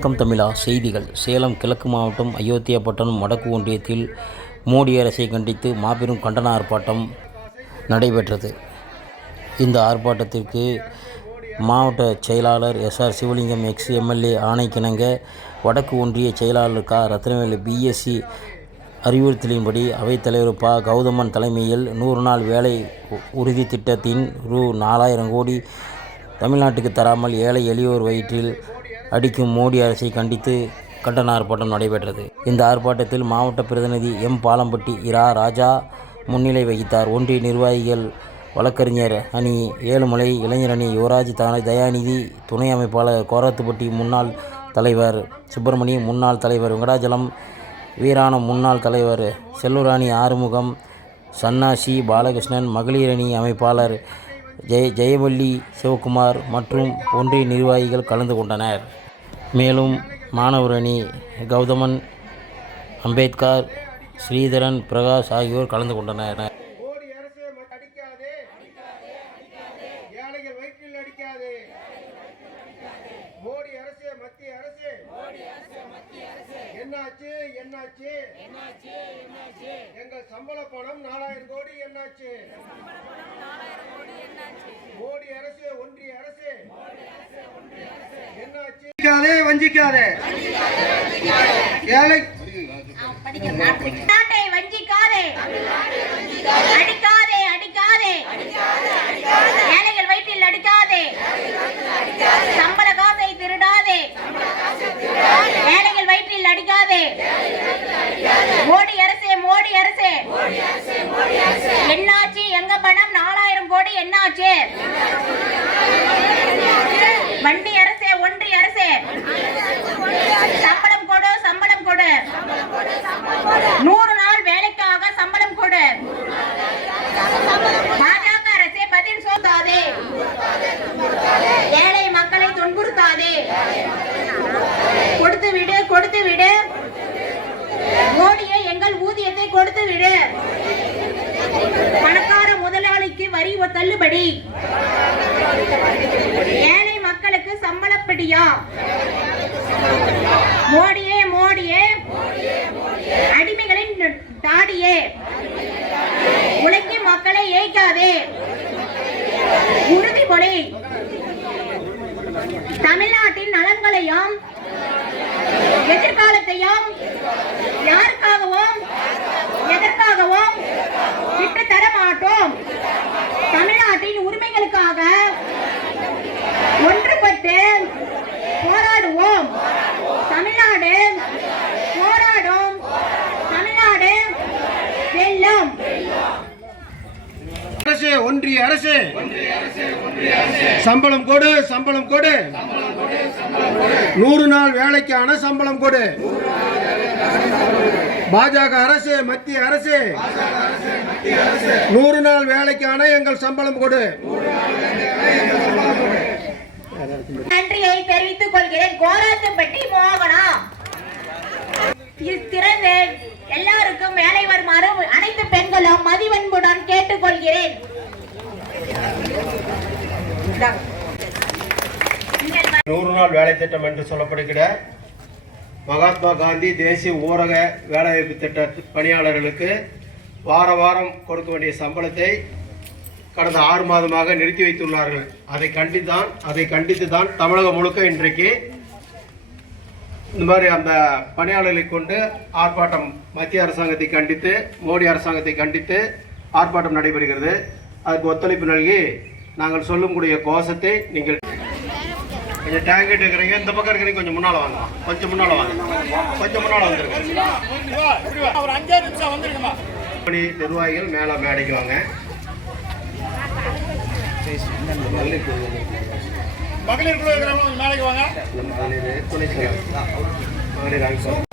வணக்கம் தமிழா. செய்திகள். சேலம் கிழக்கு மாவட்டம் அயோத்தியாப்பட்டினம் வடக்கு ஒன்றியத்தில் மோடி அரசை கண்டித்து மாபெரும் கண்டன ஆர்ப்பாட்டம் நடைபெற்றது. இந்த ஆர்ப்பாட்டத்திற்கு மாவட்ட செயலாளர் S R Sivalingam ex MLA ஆணைக்கிணங்க வடக்கு ஒன்றிய செயலாளர் க. ரத்னவேலு பிஎஸ்சி அறிவுறுத்தலின்படி அவைத்தலைவர் ப. கௌதமன் தலைமையில் நூறு நாள் வேலை உறுதி திட்டத்தின் ரூ. நாலாயிரம் கோடி தமிழ்நாட்டுக்கு தராமல் ஏழை எளியோர் வயிற்றில் அடிக்கும் மோடி அரசை கண்டித்து கண்டன ஆர்ப்பாட்டம் நடைபெற்றது. இந்த ஆர்ப்பாட்டத்தில் மாவட்ட பிரதிநிதி எம். பாலம்பட்டி இரா. ராஜா முன்னிலை வகித்தார். ஒன்றிய நிர்வாகிகள் வழக்கறிஞர் அணி ஏழுமலை இளைஞர் அணி யுவராஜ் தானே தயாநிதி துணை அமைப்பாளர் கோரத்துப்பட்டி முன்னாள் தலைவர் சுப்பிரமணி முன்னாள் தலைவர் வெங்கடாஜலம் வீராணம் முன்னாள் தலைவர் செல்லூராணி ஆறுமுகம் சன்னாசி பாலகிருஷ்ணன் மகளிர் அணி அமைப்பாளர் ஜெய ஜெயவள்ளி சிவகுமார் மற்றும் ஒன்றிய நிர்வாகிகள் கலந்து கொண்டனர். மேலும் மாணவர் அணி கௌதமன் அம்பேத்கர் ஸ்ரீதரன் பிரகாஷ் ஆகியோர் கலந்து கொண்டனர். மோடி அரசு மத்திய அரசு என்னாச்சு என்னாச்சு சம்பள பணம் நாலாயிரம் கோடி என்னாச்சு மோடி அரசு ஒன்றிய அரசு. வஞ்சிக்காதே வஞ்சிக்காதே. ஏழை நாட்டை வஞ்சிக்காதே. அடிக்காதே அடிக்காதே. ஏழைகள் வயிற்றில் அடிக்காதே. சம்பள காசை திருடாதே. ஏழைகள் வயிற்றில் அடிக்காதே. மோடி அரசே மோடி அரசே. என்னாச்சு? எங்க பணம்? நாலாயிரம் கோடி என்னாச்சு? வண்டி அரசு ஒன்றிய அரசே சம்பளம் கொடு சம்பளம் கொடு நூறு நாள் வேலைக்காக சம்பளம் கொடு பாஜக அரசே பதில் சொல்லாதே ஏழை மக்களை துன்புறுத்தாதே கொடுத்து விடு கொடுத்து விடு. மோடியை எங்கள் ஊதியத்தை கொடுத்து விடு. பணக்கார முதலாளிக்கு வரி தள்ளுபடி. ஏழை மக்களுக்கு சம்பளப்படியா? மோடியே மோடியே. அடிமைகளின் தாடியே. உழைக்கும் மக்களை ஏய்க்காதே. உறுதிமொழி. தமிழ்நாடு நலன்களையும் எதிர்காலத்தையும் யாருக்காகவும் எதற்காகவும் விட்டு தர மாட்டோம். தமிழ்நாட்டின் உரிமைகளுக்காக ஒன்றுபட்டு போராடுவோம். தமிழ்நாடு போராடும். தமிழ்நாடு வெல்லும். அரசு ஒன்றிய அரசு. சம்பளம் கொடு சம்பளம் கொடு. நூறு நாள் வேலைக்கான சம்பளம் கொடு. பாஜக அரசு மத்திய அரசு. நூறு நாள் வேலைக்கான எங்கள் சம்பளம் கொடு. நன்றியை தெரிவித்துக் கொள்கிறேன். கோராத்தம்பட்டி மோகனா. திறந்து எல்லாருக்கும் வேலை வருமாறு அனைத்து பெண்களும் மதிவன்புடன் கேட்டுக்கொள்கிறேன். நூறு நாள் வேலை திட்டம் என்று சொல்லப்படுகிற மகாத்மா காந்தி தேசிய ஊரக வேலைவாய்ப்பு திட்ட பணியாளர்களுக்கு வார வாரம் கொடுக்க வேண்டிய சம்பளத்தை கடந்த ஆறு மாதமாக நிறுத்தி வைத்துள்ளார்கள். அதை கண்டித்தான் அதை கண்டித்து தான் தமிழகம் முழுக்க இன்றைக்கு இந்த மாதிரி அந்த பணியாளர்களை கொண்டு ஆர்ப்பாட்டம் மத்திய அரசாங்கத்தை கண்டித்து மோடி அரசாங்கத்தை கண்டித்து ஆர்ப்பாட்டம் நடைபெறுகிறது. அதுக்கு ஒத்துழைப்பு நல்கி நாங்கள் சொல்லக்கூடிய கோஷத்தை நீங்கள் கொஞ்சம் டேங்கெட் இருக்கிறீங்க இந்த பக்கம் இருக்கிறீங்க கொஞ்சம் முன்னால வாங்க. கொஞ்சம் முன்னால வாங்க. கொஞ்சம் முன்னால வந்துருங்க. பணி நிர்வாகிகள் மேல மேடைக்கு வாங்க. மகளிர் குழு மேலைக்கு வாங்க. மகளிர் துணை. மகளிர் அமைப்பு